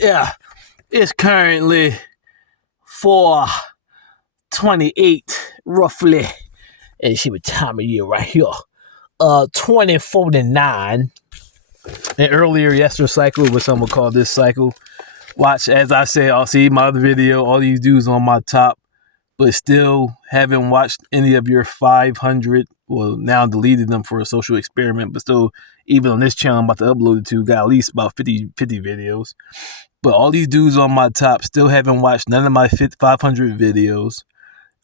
Yeah, it's currently 4:28 roughly. And see what time of year right here. 2049. And earlier yesterday cycle, what some would call this cycle. Watch, as I said, I'll see my other video, all these dudes on my top, but still haven't watched any of your 500. Well, now deleted them for a social experiment, but still, even on this channel, I'm about to upload it to, got at least about 50 videos. But all these dudes on my top still haven't watched none of my 500 videos.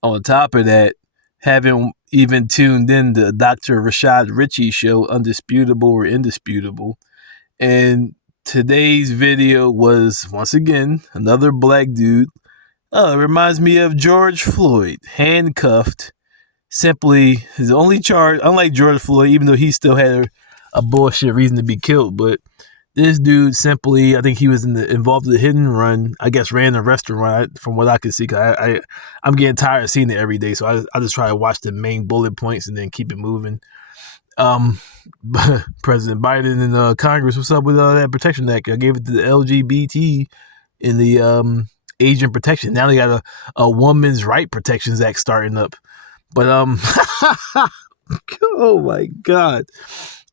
On top of that, haven't even tuned in to Dr. Rashad Ritchie show, Undisputable or Indisputable. And today's video was, once again, another black dude. It reminds me of George Floyd, handcuffed. Simply, his only charge, unlike George Floyd, even though he still had a bullshit reason to be killed, but this dude simply, I think he was involved in the hit and run. I guess ran a restaurant from what I could see. Cause I'm getting tired of seeing it every day, so I just try to watch the main bullet points and then keep it moving. President Biden and Congress, what's up with that Protection Act? I gave it to the LGBT in the Asian protection. Now they got a Women's Right Protections Act starting up. But oh my God.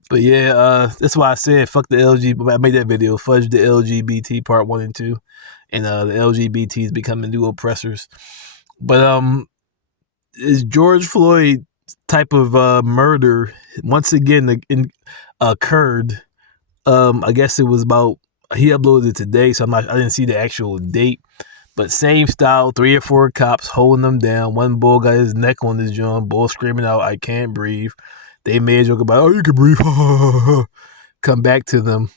But yeah, that's why I said fuck the LGBT. I made that video, fudge the LGBT part 1 and 2, and the LGBT is becoming new oppressors. But is George Floyd type of murder once again occurred? I guess it was about, he uploaded it today, so I didn't see the actual date. But same style, 3 or 4 cops holding them down. One bull got his neck on his joint, bull screaming out, "I can't breathe." They made a joke about, "Oh, you can breathe." Come back to him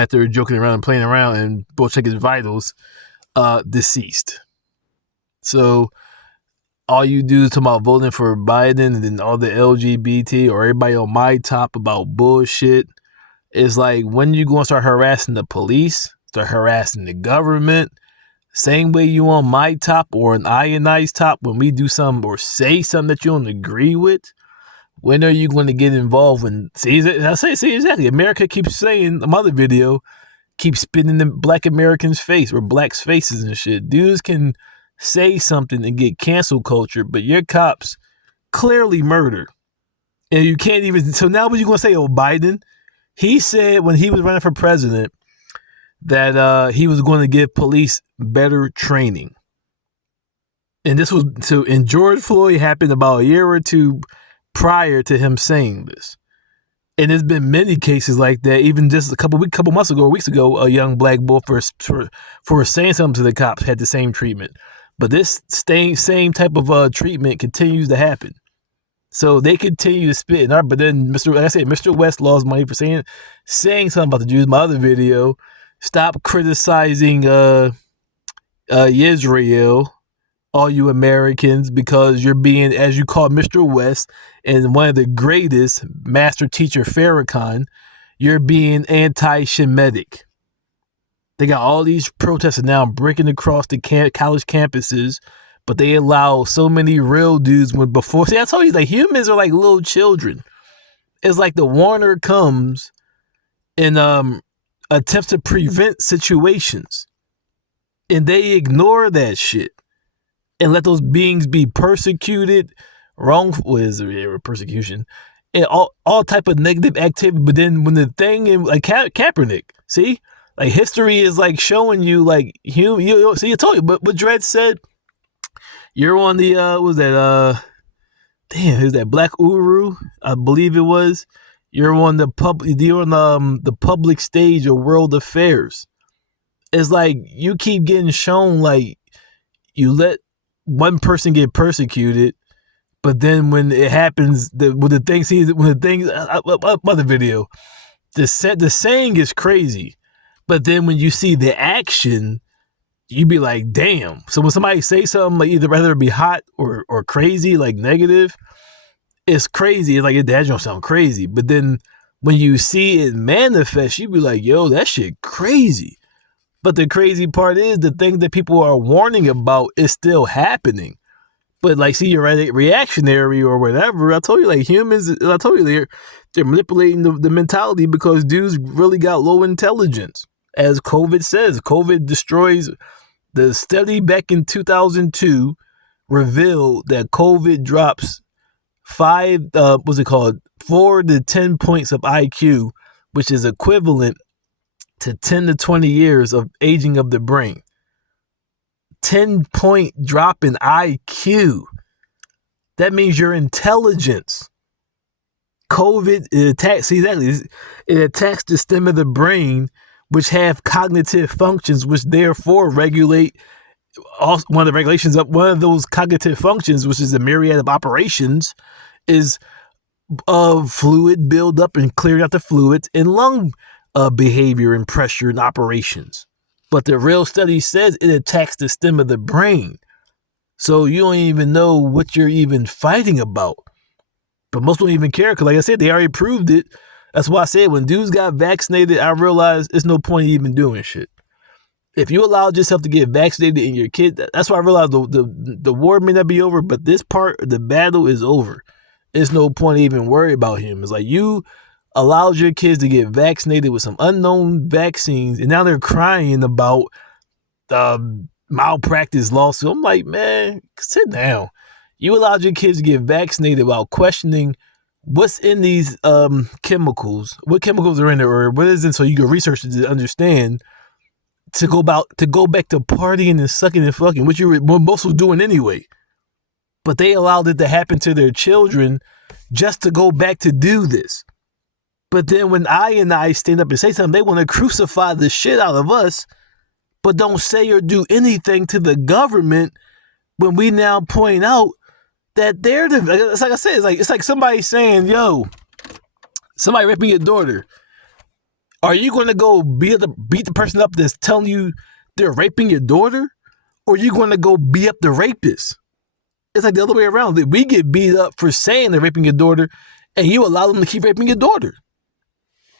after joking around and playing around, and bull check his vitals. Deceased. So all you do is talk about voting for Biden, and then all the LGBT or everybody on my top about bullshit. It's like, when you going to start harassing the police, start harassing the government? Same way you on my top or an ionized top when we do something or say something that you don't agree with. When are you going to get involved? See exactly. America keeps saying, my other video, keeps spitting in black Americans' face or blacks' faces and shit. Dudes can say something and get cancel culture, but your cops clearly murder. And you can't even, so now what you going to say, Biden? He said when he was running for president that he was going to give police better training. And this was, and George Floyd happened about a year or two prior to him saying this. And there's been many cases like that. Even just a couple months ago, or weeks ago, a young black boy for saying something to the cops had the same treatment. But this same type of treatment continues to happen. So they continue to spit. But then, like I said, Mr. West lost money for saying something about the Jews. My other video, stop criticizing Israel, all you Americans, because you're being, as you call Mr. West, and one of the greatest, master teacher Farrakhan, you're being anti-Shemitic. They got all these protesters now breaking across the college campuses, but they allow so many real dudes when before. See, I told you, like, humans are like little children. It's like the Warner comes and attempts to prevent situations, and they ignore that shit and let those beings be persecuted, persecution, and all type of negative activity. But then when the thing in, like, Kaepernick, see, like, history is like showing you, like, see, I told you, but what Dredd said, you're on the is that Black Uru, I believe it was. You're on the public stage of world affairs. It's like you keep getting shown, like, you let one person get persecuted, but then when it happens, other video, the saying is crazy, but then when you see the action, you be like, damn. So when somebody say something, like, either rather it be hot or crazy, like negative, it's crazy. It's like, that don't sound crazy, but then when you see it manifest, you be like, yo, that shit crazy. But the crazy part is the thing that people are warning about is still happening. But, like, see, you're reactionary or whatever. I told you, like, humans, I told you they're manipulating the mentality because dudes really got low intelligence. as COVID says. COVID destroys. The study back in 2002 revealed that COVID drops 4 to 10 points of IQ, which is equivalent to 10 to 20 years of aging of the brain. 10-point drop in IQ. That means your intelligence. COVID attacks the stem of the brain, which have cognitive functions, which therefore regulate. Also, one of those cognitive functions, which is a myriad of operations, is fluid buildup and clearing out the fluids in lung behavior and pressure and operations. But the real study says it attacks the stem of the brain. So you don't even know what you're even fighting about. But most don't even care because, like I said, they already proved it. That's why I said when dudes got vaccinated, I realized there's no point even doing shit. If you allowed yourself to get vaccinated and your kid, that's why I realized the war may not be over, but this part of the battle is over. There's no point even worry about him. It's like you allowed your kids to get vaccinated with some unknown vaccines, and now they're crying about malpractice lawsuit. I'm like, man, sit down. You allowed your kids to get vaccinated while questioning what's in these chemicals, what chemicals are in there, or what is it, so you can research it to understand. To go back to partying and sucking and fucking, which most was doing anyway. But they allowed it to happen to their children just to go back to do this. But then when I stand up and say something, they want to crucify the shit out of us, but don't say or do anything to the government when we now point out that it's like I said, it's like somebody saying, yo, somebody raping your daughter. Are you going to go beat the person up that's telling you they're raping your daughter? Or are you going to go beat up the rapist? It's like the other way around. We get beat up for saying they're raping your daughter, and you allow them to keep raping your daughter.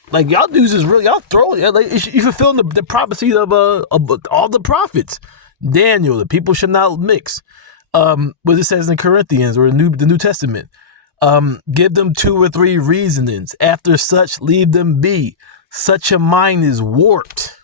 Like, y'all dudes is really, y'all throwing, like, you fulfilling the prophecy of all the prophets. Daniel, the people should not mix. What it says in Corinthians or the New Testament. Give them 2 or 3 reasonings. After such, leave them be. Such a mind is warped.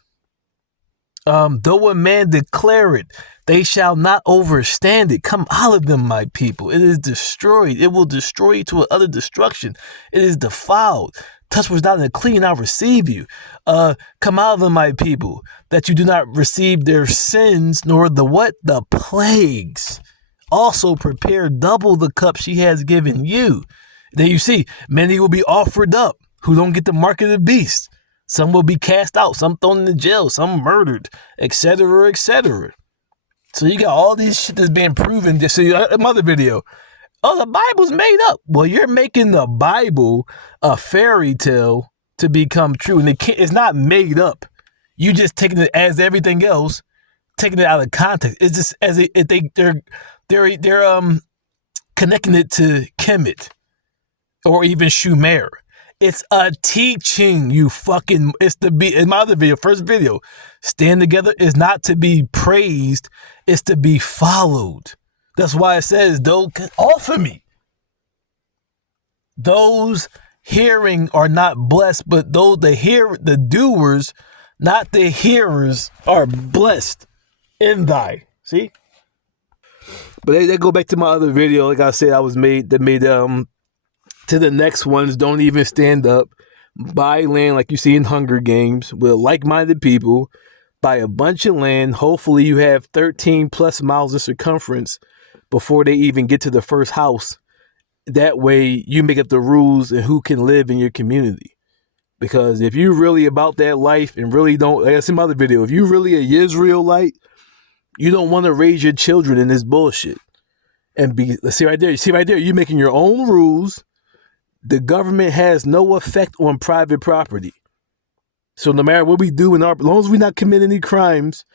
Though a man declare it, they shall not overstand it. Come out of them, my people. It is destroyed. It will destroy you to utter destruction. It is defiled. Touch was not unclean, I'll receive you. Come out of them, my people, that you do not receive their sins, nor the plagues. Also prepare double the cup she has given you. Then you see, many will be offered up who don't get the mark of the beast. Some will be cast out, some thrown into jail, some murdered, etc., etc. So you got all these shit that's being proven. Just see another video. Oh, the Bible's made up. Well, you're making the Bible a fairy tale to become true, and it's not made up. You just taking it as everything else, taking it out of context. It's just as they're connecting it to Kemet or even Shumer. It's a teaching, it's to be, in my other video, first video, stand together is not to be praised, it's to be followed. That's why it says, don't offer me. Those hearing are not blessed, but those the doers, not the hearers, are blessed in thy. See? But they go back to my other video, like I said, to the next ones, don't even stand up. Buy land like you see in Hunger Games with like-minded people. Buy a bunch of land. Hopefully you have 13 plus miles in circumference before they even get to the first house. That way you make up the rules and who can live in your community. Because if you're really about that life and really don't, like I said in my other video, if you're really a Israelite, you don't want to raise your children in this bullshit. And see right there, you're making your own rules. The government has no effect on private property. So no matter what we do, as long as we're not committing any crimes,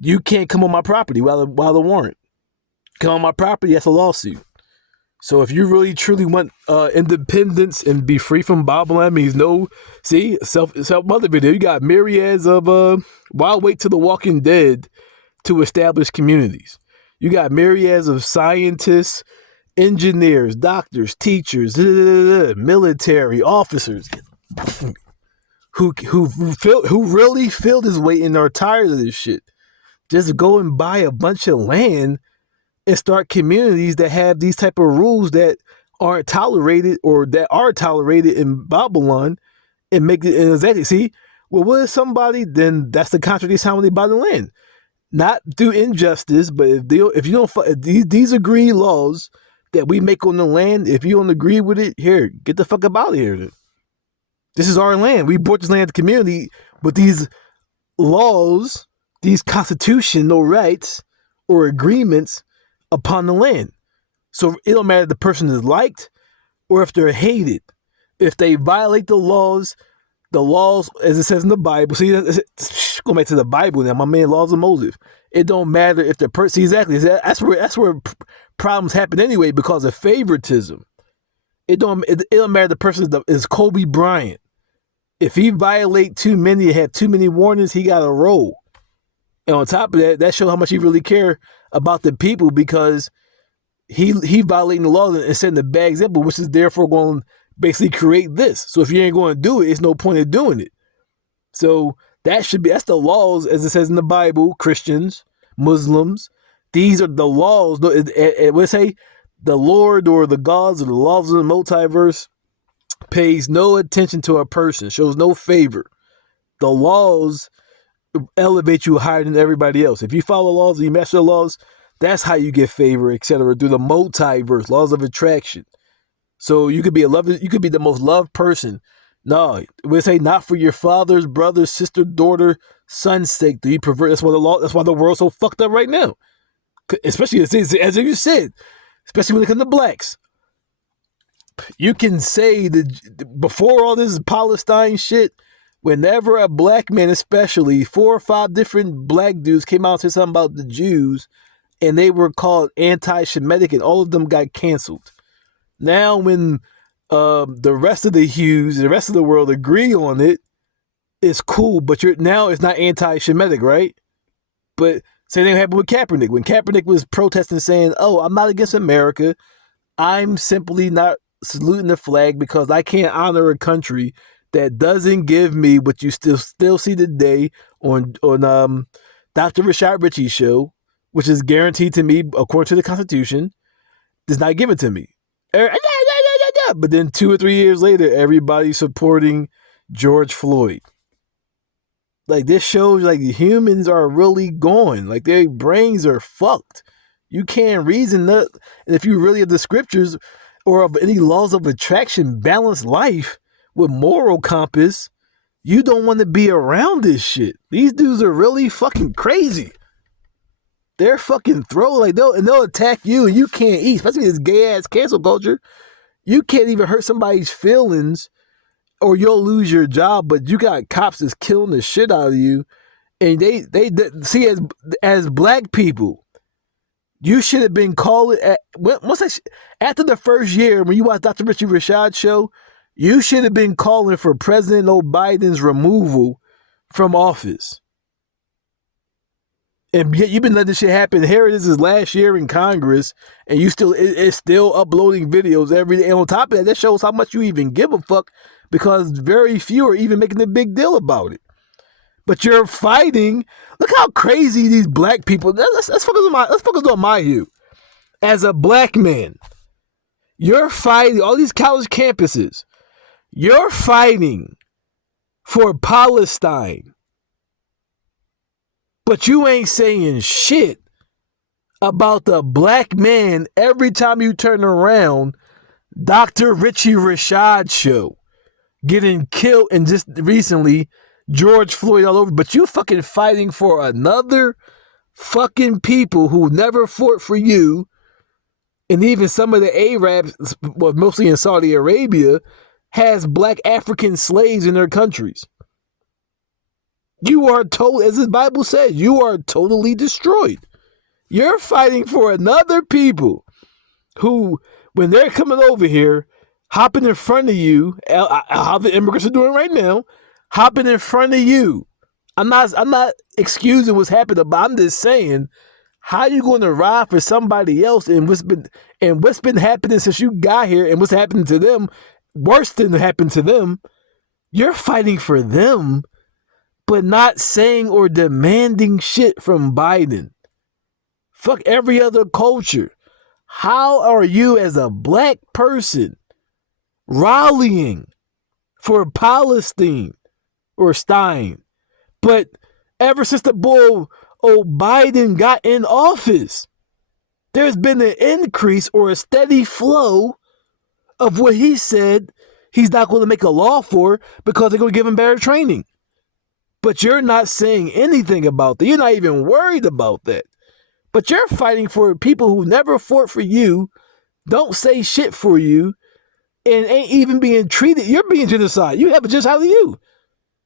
you can't come on my property while the warrant. Come on my property, that's a lawsuit. So if you really truly want independence and be free from Babylon, means self-mother video. You got myriads of while wait to the Walking Dead to establish communities. You got myriads of scientists, engineers, doctors, teachers, military, officers, who really feel this way and are tired of this shit. Just go and buy a bunch of land and start communities that have these type of rules that aren't tolerated or that are tolerated in Babylon and make it exactly. See, well, what is somebody? Then that's the contract how they buy the land, not through injustice, but if you don't if these agreed laws that we make on the land, if you don't agree with it, here, get the fuck up out of here. This is our land. We bought this land to the community, but these laws, these constitutional rights or agreements upon the land. So it don't matter if the person is liked or if they're hated. If they violate the laws, as it says in the Bible, see, go back to the Bible now, my man, laws of Moses. It don't matter if the person, exactly, that's where problems happen anyway because of favoritism. It don't matter if the person is Kobe Bryant. If he violate too many, have too many warnings, he got to roll. And on top of that, that shows how much he really care about the people because he violating the law and setting a bad example, which is therefore going to basically create this. So if you ain't going to do it, it's no point in doing it. So that's the laws, as it says in the Bible, Christians, Muslims. These are the laws. Let's say the Lord or the gods or the laws of the multiverse pays no attention to a person, shows no favor. The laws elevate you higher than everybody else. If you follow laws and you master the laws, that's how you get favor, etc. Through the multiverse, laws of attraction. So you could be the most loved person. No, we say not for your father's brother, sister, daughter, son's sake do you pervert. That's why the world's so fucked up right now. Especially as you said, especially when it comes to blacks. You can say that before all this Palestine shit, whenever a black man, especially 4 or 5 different black dudes came out and said something about the Jews, and they were called anti-Semitic, and all of them got canceled. Now, when the rest of the Hughes, the rest of the world agree on it, it's cool. But now it's not anti-Semitic, right? But same thing happened with Kaepernick. When Kaepernick was protesting, saying, "Oh, I'm not against America. I'm simply not saluting the flag because I can't honor a country that doesn't give me what you still see today on Dr. Rashad Ritchie's show, which is guaranteed to me according to the Constitution, does not give it to me." But then 2 or 3 years later, everybody's supporting George Floyd. Like, this shows like humans are really going. Like, their brains are fucked. You can't reason that. And if you really have the scriptures or of any laws of attraction, balanced life with moral compass, you don't want to be around this shit. These dudes are really fucking crazy. They're fucking they'll attack you and you can't eat, especially this gay ass cancel culture. You can't even hurt somebody's feelings or you'll lose your job, but you got cops that's killing the shit out of you. And they see, as black people, you should have been calling after the first year when you watched Dr. Richie Rashad's show, you should have been calling for President Biden's removal from office. And yet you've been letting this shit happen. Here it is his last year in Congress, and it's still uploading videos every day. And on top of that shows how much you even give a fuck because very few are even making a big deal about it. But you're fighting. Look how crazy these black people. Let's focus on my view. As a black man, you're fighting all these college campuses. You're fighting for Palestine. But you ain't saying shit about the black man every time you turn around. Dr. Richie Rashad show getting killed, and just recently George Floyd all over. But you fucking fighting for another fucking people who never fought for you. And even some of the Arabs, well, mostly in Saudi Arabia, has black African slaves in their countries. You are as the Bible says, you are totally destroyed. You're fighting for another people who, when they're coming over here, hopping in front of you, how the immigrants are doing right now, hopping in front of you. I'm not excusing what's happening, but I'm just saying, how you going to ride for somebody else and what's been happening since you got here and what's happening to them, worse than happened to them. You're fighting for them, but not saying or demanding shit from Biden. Fuck every other culture. How are you as a black person rallying for Palestine or Stein? But ever since the boy Biden got in office, there's been an increase or a steady flow of what he said he's not going to make a law for because they're going to give him better training. But you're not saying anything about that. You're not even worried about that. But you're fighting for people who never fought for you, don't say shit for you, and ain't even being treated. You're being genocide. You have a genocide of you.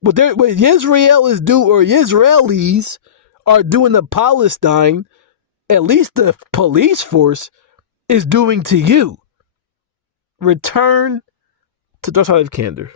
What Israel is doing, or Israelis are doing to Palestine, at least the police force is doing to you. Return to Dark Side of Candor.